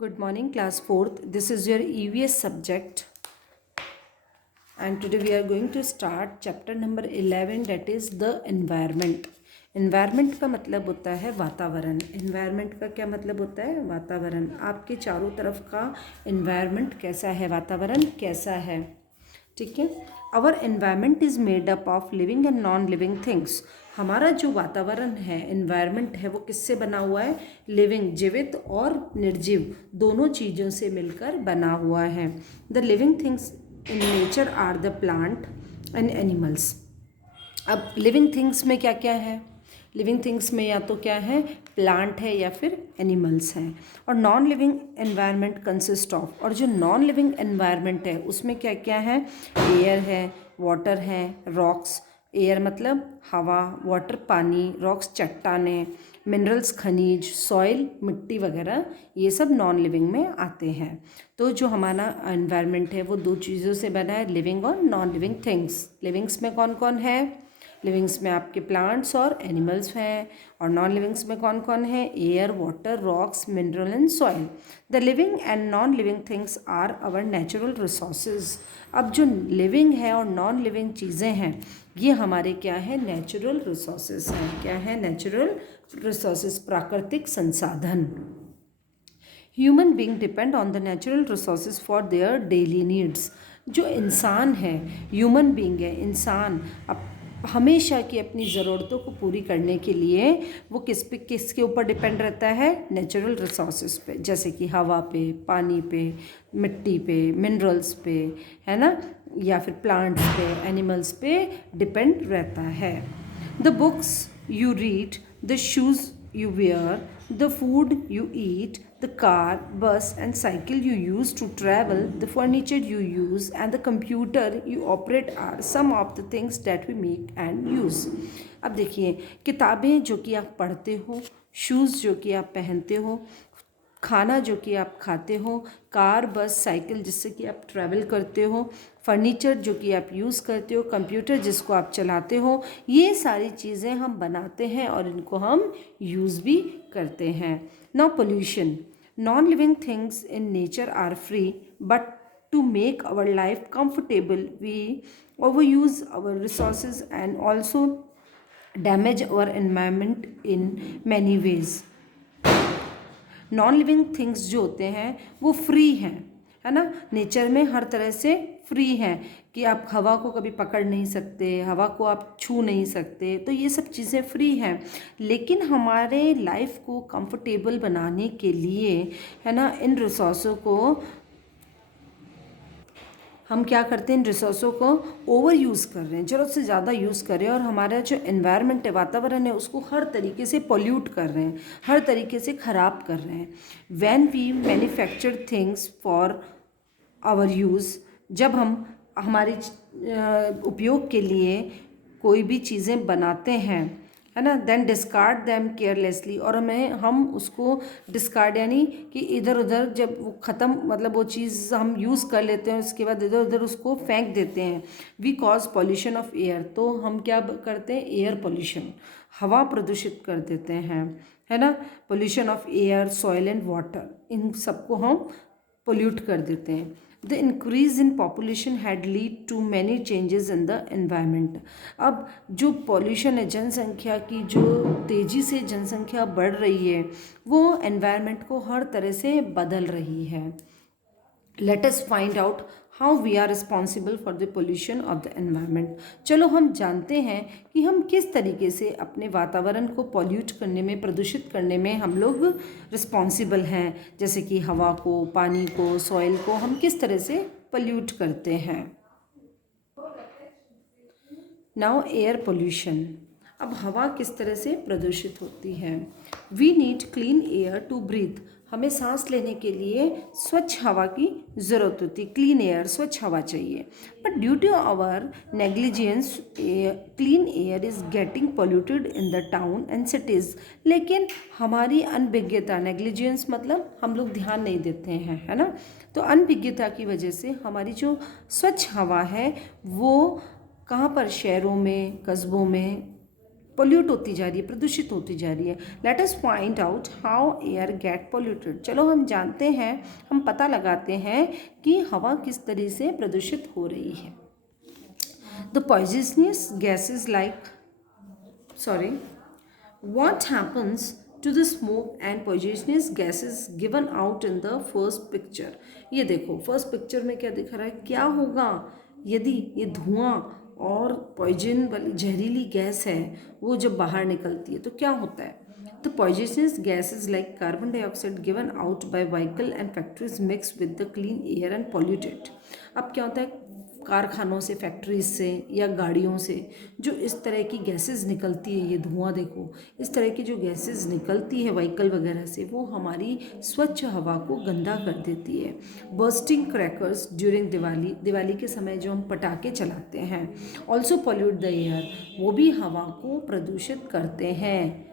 Good morning, class 4th. This is your EVS subject, and today we are going to start chapter number 11, that is the environment. Environment का मतलब होता है वातावरण. Environment का क्या मतलब होता है? वातावरण. आपके चारों तरफ का environment कैसा है, वातावरण कैसा है, ठीक है. Our environment is made up of living and non-living things. हमारा जो वातावरण है, environment है, वो किससे बना हुआ है? लिविंग, जीवित और निर्जीव दोनों चीज़ों से मिलकर बना हुआ है. The living things in nature are the plant and animals. अब लिविंग थिंग्स में क्या क्या है? लिविंग थिंग्स में या तो क्या है, प्लांट है या फिर एनिमल्स हैं. और non living environment consist of, और जो नॉन लिविंग एनवायरनमेंट है उसमें क्या क्या है? एयर है, वाटर है, रॉक्स. एयर मतलब हवा, वाटर पानी, रॉक्स चट्टानें, मिनरल्स खनिज, सॉइल मिट्टी वगैरह, ये सब नॉन लिविंग में आते हैं. तो जो हमारा एनवायरनमेंट है वो दो चीज़ों से बना है, लिविंग और नॉन लिविंग थिंग्स. लिविंग्स में कौन कौन है? लिविंग्स में आपके प्लांट्स और एनिमल्स हैं. और नॉन लिविंग्स में कौन कौन है? Air, water, rocks, mineral and soil. The living and non living things are our natural resources. अब जो लिविंग है और नॉन लिविंग चीज़ें हैं ये हमारे क्या है? नेचुरल रिसोर्सेज हैं. क्या है? नेचुरल रिसोर्सेज, प्राकृतिक संसाधन. Human being depend on the natural resources for their daily needs. जो इंसान है, ह्यूमन बींग है, इंसान, अब हमेशा की अपनी ज़रूरतों को पूरी करने के लिए वो किसके ऊपर डिपेंड रहता है? नेचुरल रिसोर्सेज पे, जैसे कि हवा पे, पानी पे, मिट्टी पे, मिनरल्स पे, है ना, या फिर प्लांट्स पे, एनिमल्स पे डिपेंड रहता है. The books you read, the shoes you wear, the food you eat, the car, bus and cycle you use to travel, the furniture you use and the computer you operate are some of the things that we make and use. अब देखिए, किताबें जो कि आप पढ़ते हो, shoes जो कि आप पहनते हो, खाना जो कि आप खाते हो, कार, बस, साइकिल जिससे कि आप ट्रैवल करते हो, फर्नीचर जो कि आप यूज़ करते हो, कंप्यूटर जिसको आप चलाते हो, ये सारी चीज़ें हम बनाते हैं और इनको हम यूज़ भी करते हैं. Now pollution. Non living things in nature are free, but to make our life comfortable we over use our resources and also damage our environment in many ways. Non living things जो होते हैं वो free हैं, है ना, nature में हर तरह से फ्री हैं कि आप हवा को कभी पकड़ नहीं सकते, हवा को आप छू नहीं सकते, तो ये सब चीज़ें फ्री हैं. लेकिन हमारे लाइफ को कंफर्टेबल बनाने के लिए, है ना, इन रिसोर्सों को हम क्या करते हैं? इन रिसोर्सों को ओवर यूज़ कर रहे हैं, ज़रूरत से ज़्यादा यूज़ कर रहे हैं, और हमारा जो एनवायरनमेंट है, वातावरण है, उसको हर तरीके से पॉल्यूट कर रहे हैं, हर तरीके से ख़राब कर रहे हैं. When we manufacture things for our use, जब हम हमारे उपयोग के लिए कोई भी चीज़ें बनाते हैं, है ना, देन डिस्कार्ड दैम केयरलेसली, और हम उसको डिस्कार्ड यानी कि इधर उधर, जब वो ख़त्म, मतलब वो चीज़ हम यूज़ कर लेते हैं उसके बाद इधर उधर उसको फेंक देते हैं. We cause pollution of air. तो हम क्या करते हैं? एयर पॉल्यूशन, हवा प्रदूषित कर देते हैं, है ना. Pollution of air, soil and water, इन सबको हम पोल्यूट कर देते हैं. The increase in population had lead to many changes in the environment. अब जो पॉल्यूशन है, जनसंख्या की जो तेज़ी से जनसंख्या बढ़ रही है, वो एनवायरनमेंट को हर तरह से बदल रही है. Let us find out how we are responsible for the pollution of the environment. चलो हम जानते हैं कि हम किस तरीके से अपने वातावरण को पॉल्यूट करने में, प्रदूषित करने में हम लोग रिस्पॉन्सिबल हैं. जैसे कि हवा को, पानी को, सॉइल को हम किस तरह से पॉल्यूट करते हैं. Now air pollution. अब हवा किस तरह से प्रदूषित होती है? We need clean air to breathe. हमें सांस लेने के लिए स्वच्छ हवा की ज़रूरत होती है, क्लीन एयर, स्वच्छ हवा चाहिए. But due to our negligence, clean air is getting polluted in the town and cities. लेकिन हमारी अनभिज्ञता, नेग्लिजेंस मतलब हम लोग ध्यान नहीं देते हैं, है ना, तो अनभिज्ञता की वजह से हमारी जो स्वच्छ हवा है वो कहाँ पर? शहरों में, कस्बों में पोल्यूट होती जा रही है, प्रदूषित होती जा रही है। Let us find out how air get polluted. चलो हम जानते हैं, हम पता लगाते हैं कि हवा किस तरह से प्रदूषित हो रही है। The poisonous gases like what happens to the smoke and poisonous gases given out in the first picture। ये देखो फर्स्ट पिक्चर में क्या दिख रहा है, क्या होगा यदि ये धुआं और पॉइजन वाली जहरीली गैस है वो जब बाहर निकलती है तो क्या होता है। तो poisonous gases like carbon dioxide given out by vehicle and factories mix with the clean air and polluted. अब क्या होता है, कारखानों से, फैक्ट्रीज से या गाड़ियों से जो इस तरह की गैसेस निकलती है, ये धुआं देखो, इस तरह की जो गैसेस निकलती है व्हीकल वगैरह से, वो हमारी स्वच्छ हवा को गंदा कर देती है। Bursting crackers during Diwali, Diwali के समय जो हम पटाखे चलाते हैं, ऑल्सो पॉल्यूट द एयर, वो भी हवा को प्रदूषित करते हैं।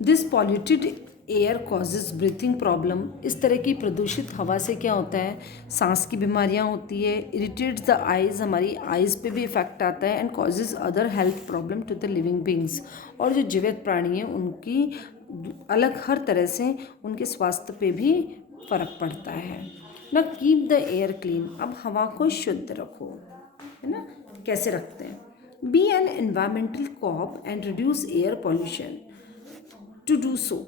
This polluted air causes breathing problem. इस तरह की प्रदूषित हवा से क्या होता है, सांस की बीमारियां होती है, इरिटेट्स द आइज़, हमारी आइज़ पे भी इफेक्ट आता है, and causes other health problem to the living beings. और जो जीवित प्राणी हैं उनकी अलग हर तरह से उनके स्वास्थ्य पे भी फर्क पड़ता है ना। कीप द एयर क्लीन, अब हवा को शुद्ध रखो, है ना। कैसे रखते हैं, be an environmental cop and reduce air pollution. To do so,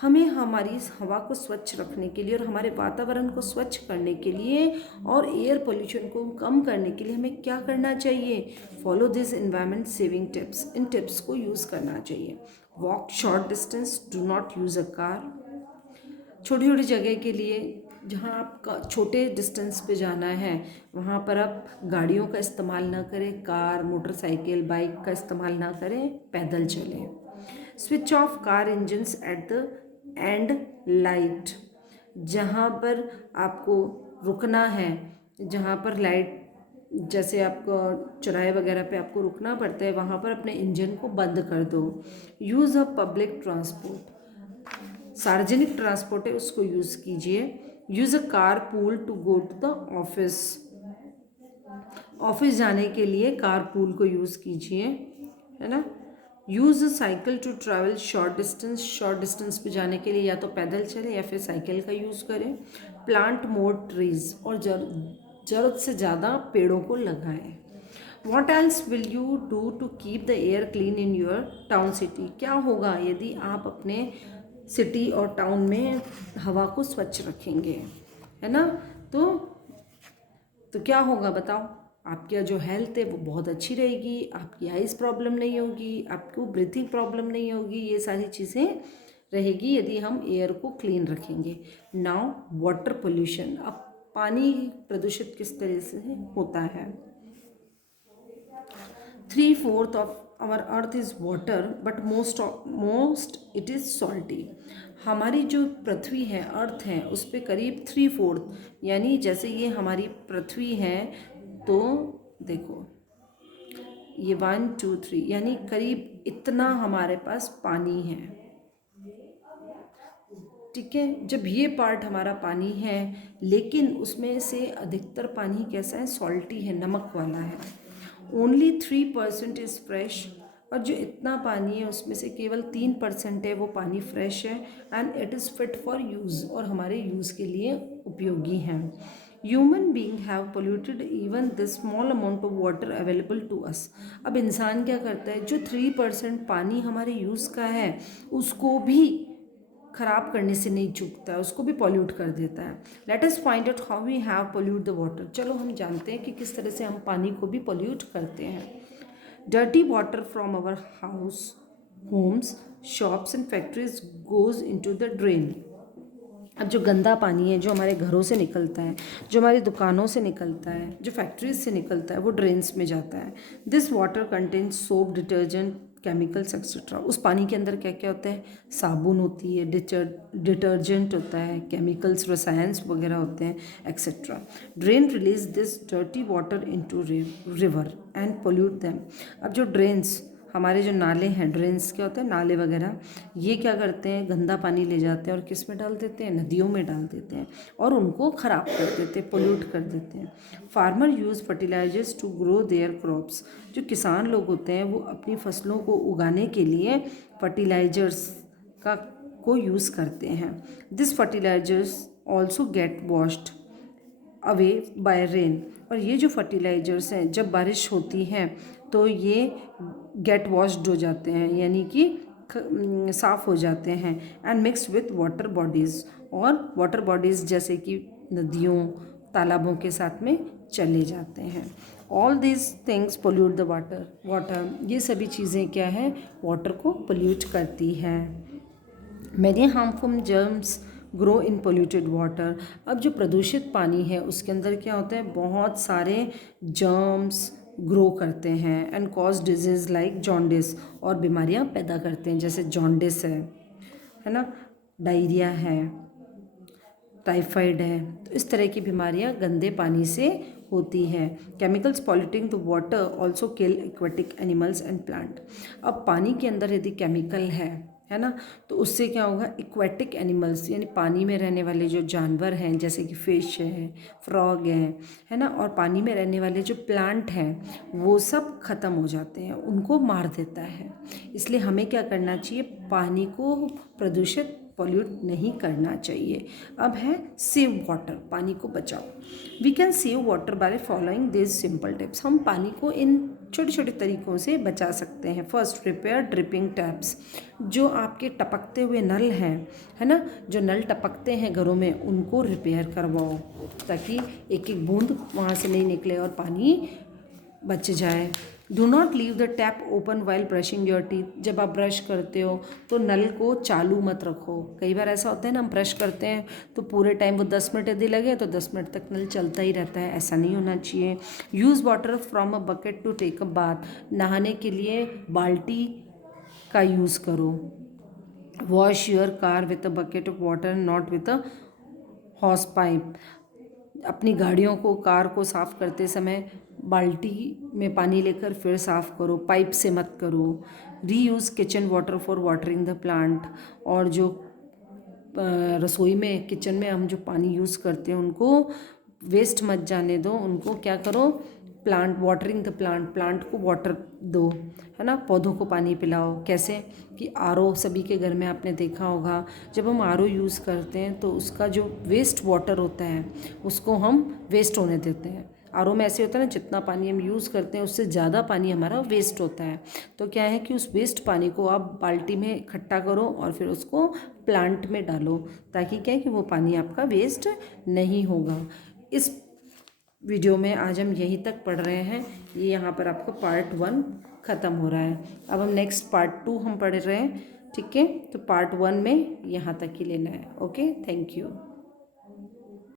हमें हमारी हवा को स्वच्छ रखने के लिए और हमारे वातावरण को स्वच्छ करने के लिए और एयर पोल्यूशन को कम करने के लिए हमें क्या करना चाहिए, follow this environment saving tips. In tips को यूज़ करना चाहिए। Walk short distance, do not use a car. छोटी छोटी जगह के लिए जहाँ आप छोटे डिस्टेंस पे जाना है वहाँ पर आप गाड़ियों का इस्तेमाल ना करें, कार, मोटरसाइकिल, बाइक का इस्तेमाल ना करें, पैदल चलें। Switch off car engines at the end light, जहाँ पर आपको रुकना है, जहाँ पर लाइट, जैसे आपको चौराहे वगैरह पे आपको रुकना पड़ता है, वहाँ पर अपने इंजन को बंद कर दो। यूज़ ऑफ पब्लिक ट्रांसपोर्ट, सार्वजनिक ट्रांसपोर्ट है उसको यूज़ कीजिए। Use a car pool to go to the office, office जाने के लिए कार पूल को यूज़ कीजिए, है ना। Use a cycle to travel short distance, short distance पे जाने के लिए या तो पैदल चले या फिर साइकिल का यूज़ करें। प्लांट मोर ट्रीज, और ज़रूरत से ज़्यादा पेड़ों को लगाएं। What else will you do to keep the air clean in your town city. क्या होगा यदि आप अपने सिटी और टाउन में हवा को स्वच्छ रखेंगे, है ना। तो क्या होगा बताओ, आपकी जो हेल्थ है वो बहुत अच्छी रहेगी, आपकी आइज़ प्रॉब्लम नहीं होगी, आपको ब्रीथिंग प्रॉब्लम नहीं होगी, ये सारी चीज़ें रहेगी यदि हम एयर को क्लीन रखेंगे। नाउ वाटर पोल्यूशन, अब पानी प्रदूषित किस तरह से होता है। 3/4 of our earth is water but most it is salty. हमारी जो पृथ्वी है, अर्थ है, उस पर करीब 3/4, यानी जैसे ये हमारी पृथ्वी है तो देखो ये 1 2 3 यानी करीब इतना हमारे पास पानी है, ठीक है। जब ये पार्ट हमारा पानी है, लेकिन उसमें से अधिकतर पानी कैसा है, सॉल्टी है, नमक वाला है। ओनली 3% इज़ फ्रेश, और जो इतना पानी है उसमें से केवल 3% है वो पानी फ्रेश है, and it is fit for use, और हमारे यूज़ के लिए उपयोगी हैं। Human being have polluted even the small amount of water available to us. अब इंसान क्या करता है, जो 3% पानी हमारे यूज़ का है उसको भी खराब करने से नहीं चूकता है, उसको भी पॉल्यूट कर देता है। Let us find out how we have pollute the water. चलो हम जानते हैं कि किस तरह से हम पानी को भी पॉल्यूट करते हैं। Dirty water from our house, homes, shops and factories goes into the drain. अब जो गंदा पानी है जो हमारे घरों से निकलता है, जो हमारी दुकानों से निकलता है, जो फैक्ट्रीज से निकलता है, वो ड्रेन्स में जाता है। This water contains soap, detergent, chemicals etcetera. उस पानी के अंदर क्या क्या होता है, साबुन होती है, डिटर्जेंट होता है, केमिकल्स, रसायन्स वगैरह होते हैं, etcetera. Drain release this dirty water into river and pollute them. अब जो ड्रेन्स हमारे जो नाले हैं, ड्रेन्स क्या होते हैं, नाले वगैरह, ये क्या करते हैं, गंदा पानी ले जाते हैं और किस में डाल देते हैं, नदियों में डाल देते हैं और उनको ख़राब कर देते हैं, पोल्यूट कर देते हैं। Farmer use fertilizers to grow their crops. जो किसान लोग होते हैं वो अपनी फसलों को उगाने के लिए फर्टिलाइजर्स को यूज़ करते हैं। This fertilizers also get washed away by rain. और ये जो फर्टिलाइजर्स हैं जब बारिश होती है तो ये गेट वॉश्ड हो जाते हैं, यानी कि साफ़ हो जाते हैं, and mixed with water bodies, और वाटर बॉडीज़ जैसे कि नदियों, तालाबों के साथ में चले जाते हैं। All this things pollute the water, ये सभी चीज़ें क्या है, वाटर को पोल्यूट करती हैं। Many harmful germs grow in polluted water. अब जो प्रदूषित पानी है उसके अंदर क्या होता है, बहुत सारे जर्म्स ग्रो करते हैं and cause disease like jaundice, और बीमारियां पैदा करते हैं, जैसे जॉन्डिस है ना, डायरिया है, टाइफाइड है। तो इस तरह की बीमारियां गंदे पानी से होती है। Chemicals polluting the water also kill aquatic animals and plant. अब पानी के अंदर यदि केमिकल है ना, तो उससे क्या होगा, एक्वेटिक एनिमल्स यानी पानी में रहने वाले जो जानवर हैं, जैसे कि फ़िश है, फ्रॉग है ना, और पानी में रहने वाले जो प्लांट हैं वो सब ख़त्म हो जाते हैं, उनको मार देता है। इसलिए हमें क्या करना चाहिए, पानी को प्रदूषित पॉल्यूट नहीं करना चाहिए। अब है सेव वाटर, पानी को बचाओ। We can save water by following this simple tips. हम पानी को इन छोटे छोटे तरीक़ों से बचा सकते हैं। First, repair dripping taps. जो आपके टपकते हुए नल हैं, है ना, जो नल टपकते हैं घरों में, उनको रिपेयर करवाओ ताकि एक एक बूंद वहाँ से नहीं निकले और पानी बच जाए। Do not leave the tap open while brushing your teeth. जब आप ब्रश करते हो तो नल को चालू मत रखो। कई बार ऐसा होता है ना, हम ब्रश करते हैं तो पूरे टाइम वो 10 मिनट यदि लगे तो 10 मिनट तक नल चलता ही रहता है, ऐसा नहीं होना चाहिए। Use water from a bucket to take a bath. नहाने के लिए बाल्टी का यूज़ करो। Wash your car with a bucket of water, not with a hose pipe. अपनी गाड़ियों को, कार को साफ़ करते समय बाल्टी में पानी लेकर फिर साफ़ करो, पाइप से मत करो। Reuse kitchen water for watering the plant. और जो रसोई में, किचन में हम जो पानी यूज़ करते हैं उनको वेस्ट मत जाने दो, उनको क्या करो, प्लांट, वाटरिंग द प्लांट को वाटर दो, है ना, पौधों को पानी पिलाओ। कैसे कि आरओ सभी के घर में आपने देखा होगा, जब हम आरओ यूज़ करते हैं तो उसका जो वेस्ट वाटर होता है उसको हम वेस्ट होने देते हैं। आरओ में ऐसे होता है ना, जितना पानी हम यूज़ करते हैं उससे ज़्यादा पानी हमारा वेस्ट होता है। तो क्या है कि उस वेस्ट पानी को आप बाल्टी में इकट्ठा करो और फिर उसको प्लांट में डालो, ताकि क्या है कि वो पानी आपका वेस्ट नहीं होगा। इस वीडियो में आज हम यहीं तक पढ़ रहे हैं। ये यहाँ पर आपको पार्ट 1 ख़त्म हो रहा है। अब हम नेक्स्ट पार्ट 2 हम पढ़ रहे हैं, ठीक है। तो पार्ट 1 में यहाँ तक ही लेना है। Okay, thank you.